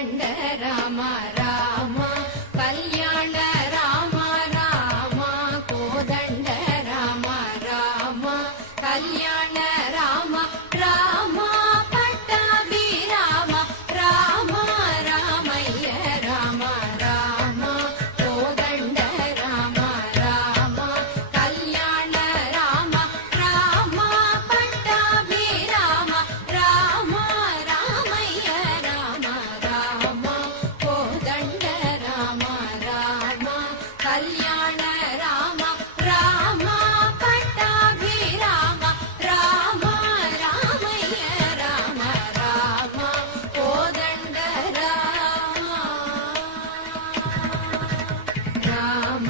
కోదండ రామ రామ కళ్యాణ రామ రామ కోదండ రామ రామ కళ్యాణ రామ రామ పట్టాభి రామ రామ రామయ్య రామ రామ కోదండ రామ రామ కళ్యాణ రామ రామ పట్టాభి రామ రామ రామయ్య రామ రామ కోదండ రామ రామ కళ్యాణ రామ రామ పట్టాభి రామ రామ రామయ్య రామ రామ కోదండ రామ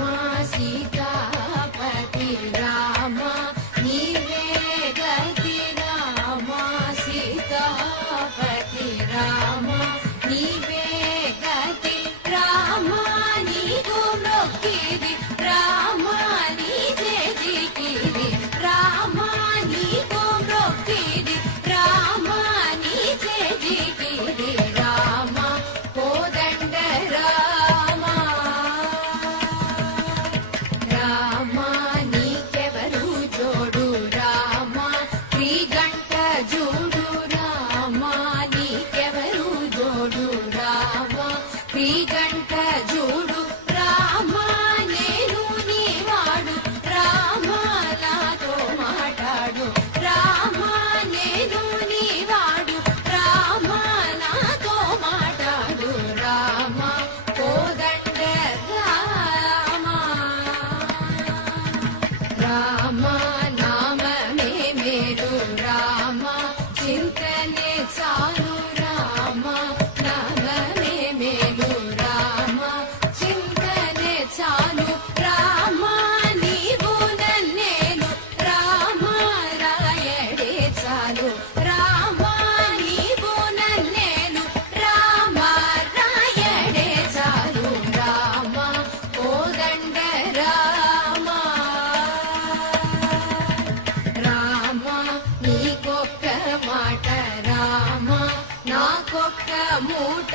సీతాపతి రామ నీవే గతి రామ సీతాపతి రామ నీవే గతి రామ నీకు మొక్కిది రామ నీ చేతికిది రామ నీకు మొక్కిది రామ నీ చేతికిది రామ కోదండ రామ రామ నీకెవరు జోడు రామ శ్రీగంట జూడు రామ నీకెవరు జోడు రామ శ్రీగంట జూడు రామ నేను నీవాడు రామ నాతో మాట్లాడు రామ నేను నీవాడు రామ నాతో మాట్లాడు రామ కోదండ రామ రామ నామమే మేలు రామ చింతనే చాలు రామ నామమే మేలు రామ చింతనే చాలు రామ నీవు నన్నేను రామ రాయడే చాలు రామ నీవు నన్నేను రామ రాయడే చాలు రామ కోదండ రామ రామ నీకొక్క మాట రామ నాకొక్క మూట